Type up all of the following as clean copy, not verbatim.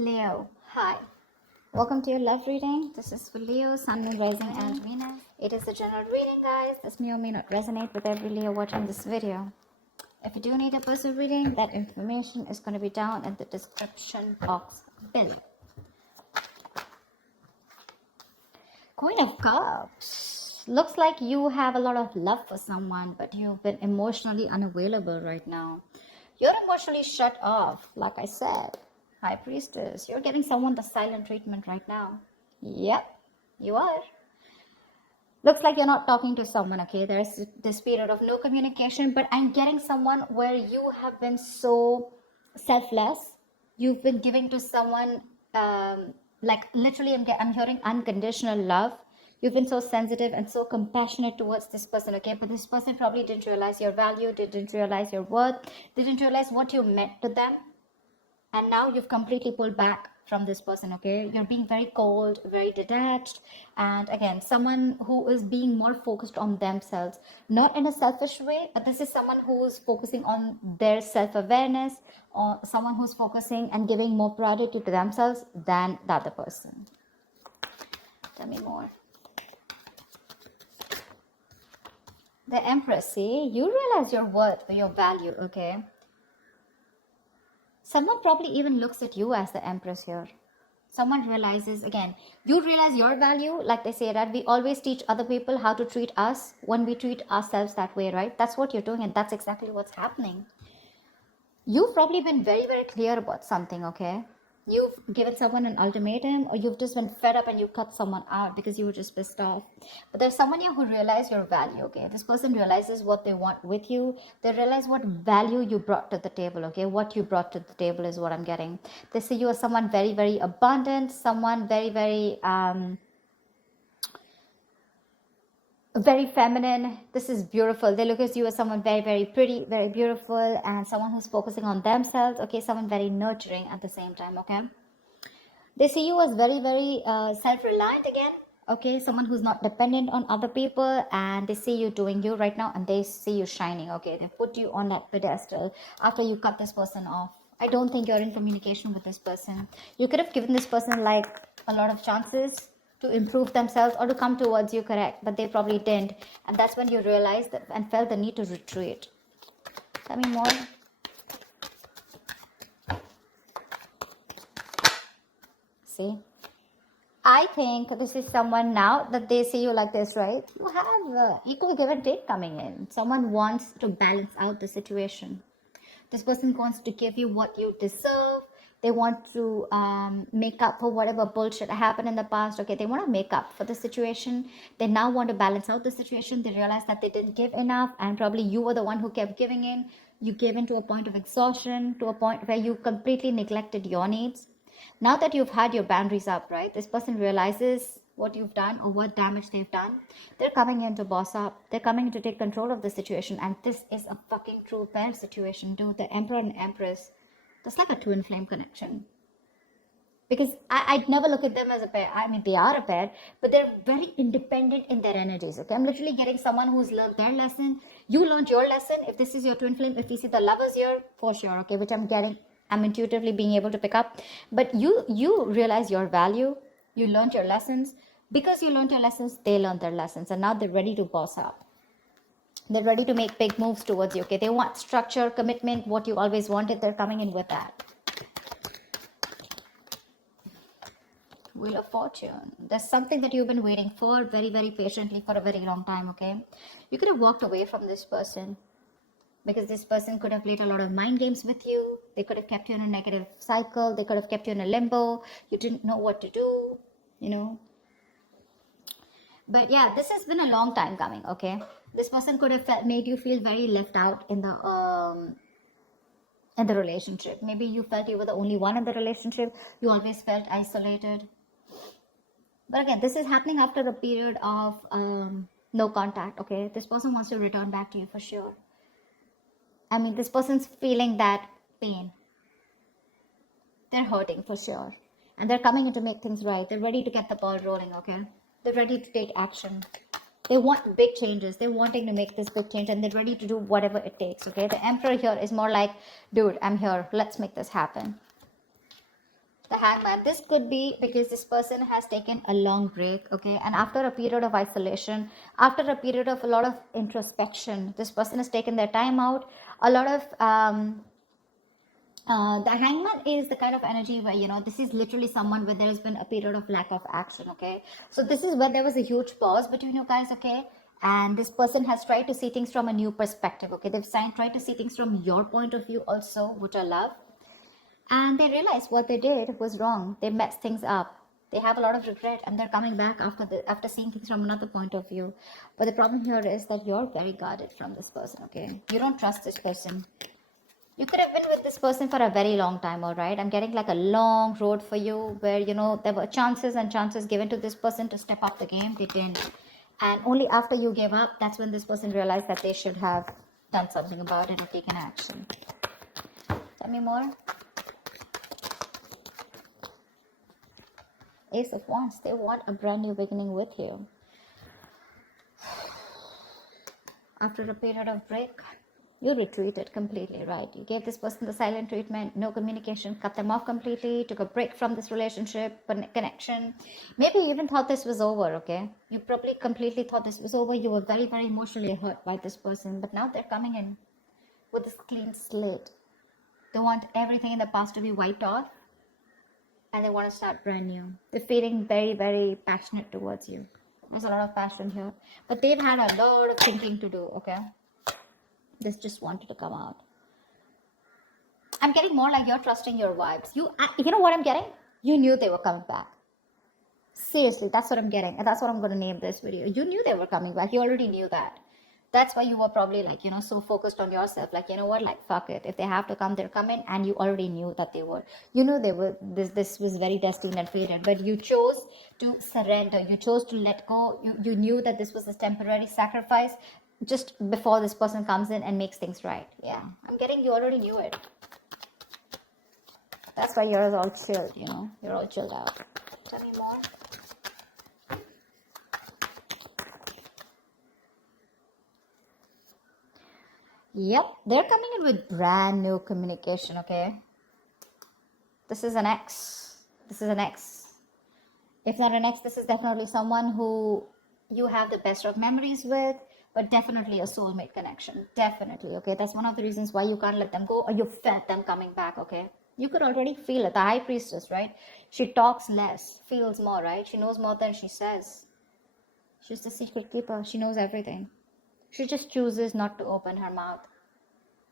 Leo, hi. Welcome to your love reading. This is for Leo, Sun, Moon, Rising, and Venus. It is a general reading, guys. This may or may not resonate with every Leo watching this video. If you do need a personal reading, that information is going to be down in the description box below. Queen of Cups. Looks like you have a lot of love for someone, but you've been emotionally unavailable right now. You're emotionally shut off, like I said. High Priestess, you're giving someone the silent treatment right now. Yep, you are. Looks like you're not talking to someone, okay? There's this period of no communication, but I'm getting someone where you have been so selfless. You've been giving to someone, like literally, I'm hearing unconditional love. You've been so sensitive and so compassionate towards this person, okay? But this person probably didn't realize your value, didn't realize your worth, didn't realize what you meant to them, and now you've completely pulled back from this person, okay? You're being very cold, very detached, and again, someone who is being more focused on themselves, not in a selfish way, but this is someone who's focusing on their self-awareness, or someone who's focusing and giving more priority to themselves than the other person. Tell me more. The Empress, see, you realize your worth, your value, okay? Someone probably even looks at you as the Empress here. Someone realizes, again, you realize your value. Like they say that we always teach other people how to treat us when we treat ourselves that way, right? That's what you're doing, and that's exactly what's happening. You've probably been very, very clear about something, okay? You've given someone an ultimatum, or you've just been fed up and you cut someone out because you were just pissed off. But there's someone here who realized your value, okay? This person realizes what they want with you. They realize what value you brought to the table, okay? What you brought to the table is what I'm getting. They see you as someone very, very abundant, someone very, very feminine. This is beautiful. They look at you as someone very, very pretty, very beautiful, and someone who's focusing on themselves, okay? Someone very nurturing at the same time, okay? They see you as very, very self-reliant again, okay? Someone who's not dependent on other people, and they see you doing you right now, and they see you shining, okay? They put you on that pedestal after you cut this person off. I don't think you're in communication with this person. You could have given this person like a lot of chances to improve themselves or to come towards you, correct? But they probably didn't, and that's when you realized that and felt the need to retreat. Tell me more. See, I think this is someone now that they see you like this, right? You have equal give and take coming in. Someone wants to balance out the situation. This person wants to give you what you deserve. They want to make up for whatever bullshit happened in the past. Okay, they want to make up for the situation. They now want to balance out the situation. They realize that they didn't give enough, and probably you were the one who kept giving in. You gave in to a point of exhaustion, to a point where you completely neglected your needs. Now that you've had your boundaries up, right, this person realizes what you've done or what damage they've done. They're coming in to boss up. They're coming in to take control of the situation. And this is a fucking true pair situation, dude. The Emperor and Empress. That's like a twin flame connection. Because I'd never look at them as a pair. I mean, they are a pair, but they're very independent in their energies. Okay, I'm literally getting someone who's learned their lesson. You learned your lesson. If this is your twin flame, if we see the lovers here, for sure. Okay, which I'm getting. I'm intuitively being able to pick up. But you realize your value. You learned your lessons. Because you learned your lessons, they learned their lessons, and now they're ready to boss up. They're ready to make big moves towards you. Okay, they want structure, commitment, what you always wanted. They're coming in with that. Wheel of Fortune. There's something that you've been waiting for very, very patiently for a very long time, okay? You could have walked away from this person because this person could have played a lot of mind games with you. They could have kept you in a negative cycle. They could have kept you in a limbo. You didn't know what to do, you know? But yeah, this has been a long time coming, okay? This person could have made you feel very left out in the relationship. Maybe you felt you were the only one in the relationship. You always felt isolated. But again, this is happening after a period of no contact, okay? This person wants to return back to you for sure. I mean, this person's feeling that pain. They're hurting for sure. And they're coming in to make things right. They're ready to get the ball rolling, okay? They're ready to take action. They want big changes. They're wanting to make this big change, and they're ready to do whatever it takes, okay? The Emperor here is more like, dude, I'm here. Let's make this happen. The Hangman, this could be because this person has taken a long break, okay? And after a period of isolation, after a period of a lot of introspection, this person has taken their time out. A lot of the Hangman is the kind of energy where, this is literally someone where there has been a period of lack of action, okay? So this is where there was a huge pause between you guys, okay? And this person has tried to see things from a new perspective, okay? They've tried to see things from your point of view also, which I love. And they realized what they did was wrong. They messed things up. They have a lot of regret, and they're coming back after seeing things from another point of view. But the problem here is that you're very guarded from this person, okay? You don't trust this person. You could have been with this person for a very long time, all right? I'm getting like a long road for you where, there were chances and chances given to this person to step up the game. They didn't. And only after you gave up, that's when this person realized that they should have done something about it or taken action. Tell me more. Ace of Wands. They want a brand new beginning with you. After a period of break, you retreated completely, right? You gave this person the silent treatment, no communication, cut them off completely, took a break from this relationship, connection. Maybe you even thought this was over, okay? You probably completely thought this was over. You were very, very emotionally hurt by this person, but now they're coming in with this clean slate. They want everything in the past to be wiped off, and they want to start brand new. They're feeling very, very passionate towards you. There's a lot of passion here, but they've had a lot of thinking to do, okay? This just wanted to come out. I'm getting more like you're trusting your vibes. You know what I'm getting? You knew they were coming back. Seriously, that's what I'm getting. And that's what I'm going to name this video. You knew they were coming back. You already knew that. That's why you were probably like, so focused on yourself. Like, you know what? Like, fuck it. If they have to come, they're coming. And you already knew that they would. You knew they were. This was very destined and fated. But you chose to surrender. You chose to let go. You knew that this was a temporary sacrifice just before this person comes in and makes things right. Yeah, I'm getting you already knew it. That's why you're all chilled, You're all chilled out. Tell me more. Yep, they're coming in with brand new communication, okay? This is an ex. This is an ex. If not an ex, this is definitely someone who you have the best of memories with, but definitely a soulmate connection. Definitely, okay? That's one of the reasons why you can't let them go, or you felt them coming back, okay? You could already feel it. The High Priestess, right? She talks less, feels more, right? She knows more than she says. She's the secret keeper. She knows everything. She just chooses not to open her mouth.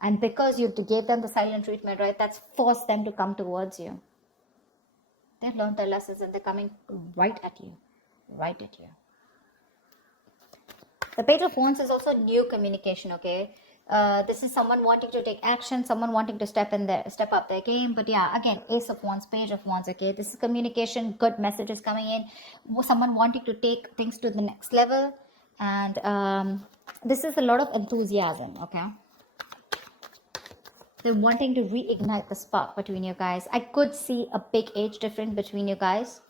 And because you gave them the silent treatment, right? That's forced them to come towards you. They've learned their lessons and they're coming right at you. Right at you. The Page of Wands is also new communication, okay? This is someone wanting to take action, someone wanting to step up their game. But yeah, again, Ace of Wands, Page of Wands, okay? This is communication, good messages coming in. Someone wanting to take things to the next level. And this is a lot of enthusiasm, okay? They're wanting to reignite the spark between you guys. I could see a big age difference between you guys.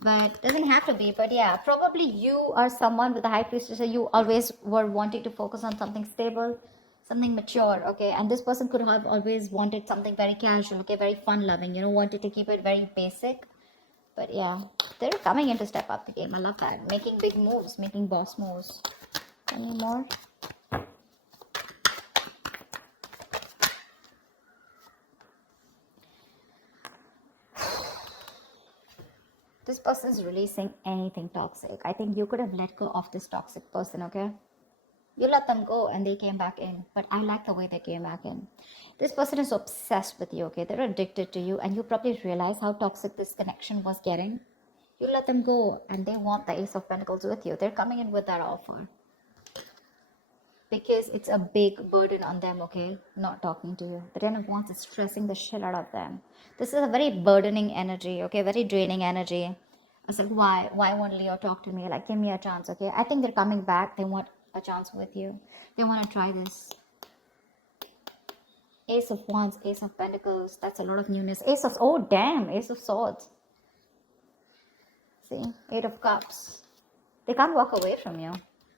But doesn't have to be. But yeah, probably you are someone with the High Priestess. So you always were wanting to focus on something stable, something mature, okay? And this person could have always wanted something very casual, okay? Very fun-loving, wanted to keep it very basic. But yeah, they're coming in to step up the game. I love that. Making big moves, making boss moves. Any more? This person is releasing anything toxic. I think you could have let go of this toxic person, okay? You let them go and they came back in. But I like the way they came back in. This person is obsessed with you, okay? They're addicted to you. And you probably realize how toxic this connection was getting. You let them go and they want the Ace of Pentacles with you. They're coming in with that offer. Because it's a big burden on them, okay? Not talking to you. The Ten of Wands is stressing the shit out of them. This is a very burdening energy, okay? Very draining energy. It's like, why won't Leo talk to me? Like, give me a chance, okay? I think they're coming back. They want a chance with you. They want to try this. Ace of Wands, Ace of Pentacles. That's a lot of newness. Ace of Swords. See? Eight of Cups. They can't walk away from you.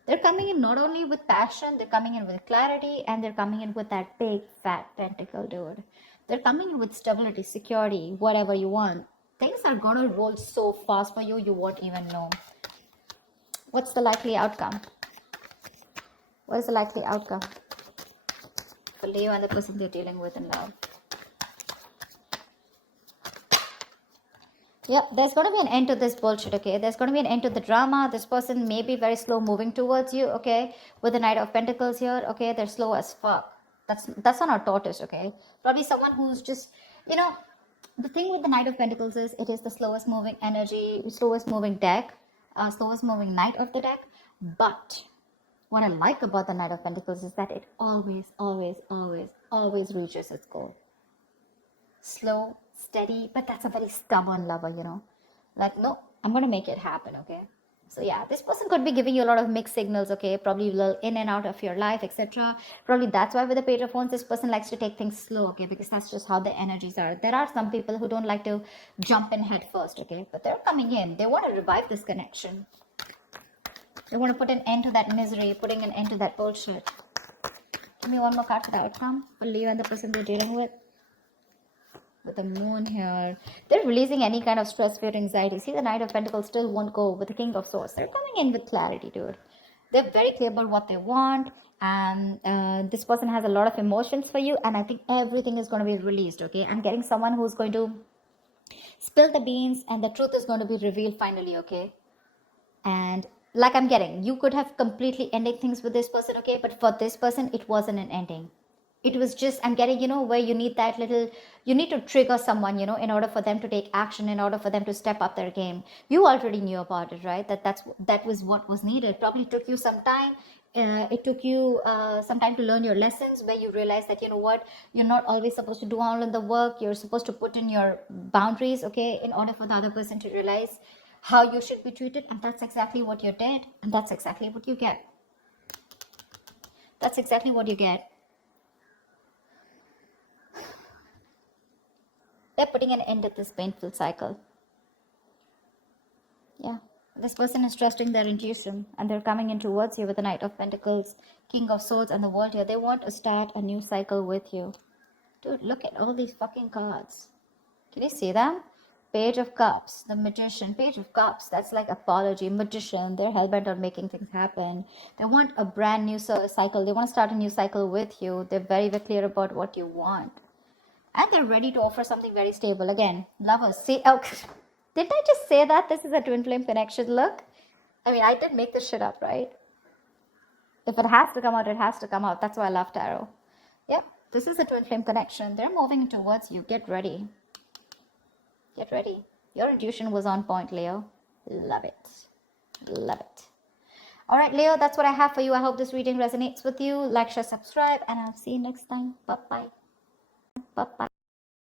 They're coming in not only with passion, they're coming in with clarity, and they're coming in with that big, fat pentacle, dude. They're coming in with stability, security, whatever you want. are gonna roll so fast for you, you won't even know. What's the likely outcome? What is the likely outcome for Leo and the person they're dealing with in love? Yeah, there's going to be an end to this bullshit, okay? There's going to be an end to the drama. This person may be very slow moving towards you, okay? With the Knight of Pentacles here, okay? They're slow as fuck. That's not a tortoise, okay? Probably someone who's just, you know, the thing with the Knight of Pentacles is it is the slowest moving energy, slowest moving deck, slowest moving knight of the deck. But what I like about the Knight of Pentacles is that it always, always, always, always reaches its goal. Slow, steady, but that's a very stubborn lover, you know. Like, no, I'm going to make it happen, okay? So yeah, this person could be giving you a lot of mixed signals, okay? Probably a little in and out of your life, etc. Probably that's why with the Page of Wands, this person likes to take things slow, okay? Because that's just how the energies are. There are some people who don't like to jump in head first, okay? But they're coming in. They want to revive this connection. They want to put an end to that misery, putting an end to that bullshit. Give me one more card for the outcome for Leo and the person they're dealing with. With the moon here, they're releasing any kind of stress, fear, anxiety. See, the Knight of Pentacles still won't go with the King of Swords. They're coming in with clarity, dude. They're very clear about what they want, and this person has a lot of emotions for you, and I think everything is going to be released, okay? I'm getting someone who's going to spill the beans, and the truth is going to be revealed finally, okay? And like I'm getting, you could have completely ended things with this person, okay? But for this person, it wasn't an ending. It was just, I'm getting, you know, where you need that little, you need to trigger someone, you know, in order for them to take action, in order for them to step up their game. You already knew about it, right? That was what was needed. Probably took you some time. It took you some time to learn your lessons, where you realize that, you know what, you're not always supposed to do all of the work. You're supposed to put in your boundaries, okay, in order for the other person to realize how you should be treated. And that's exactly what you did. And that's exactly what you get. That's exactly what you get. They're putting an end to this painful cycle. Yeah. This person is trusting their intuition, and they're coming in towards you with the Knight of Pentacles, King of Swords, and the World here. They want to start a new cycle with you. Dude, look at all these fucking cards. Can you see them? Page of Cups, the Magician, Page of Cups. That's like apology, Magician. They're hellbent on making things happen. They want a brand new cycle. They want to start a new cycle with you. They're very, very clear about what you want. And they're ready to offer something very stable. Again, lovers. See, oh, did I just say that this is a twin flame connection? Look, I mean, I did make this shit up, right? If it has to come out, it has to come out. That's why I love tarot. Yep, this is a twin flame connection. They're moving towards you. Get ready. Get ready. Your intuition was on point, Leo. Love it. Love it. All right, Leo, that's what I have for you. I hope this reading resonates with you. Like, share, subscribe, and I'll see you next time. Bye-bye. Bye-bye.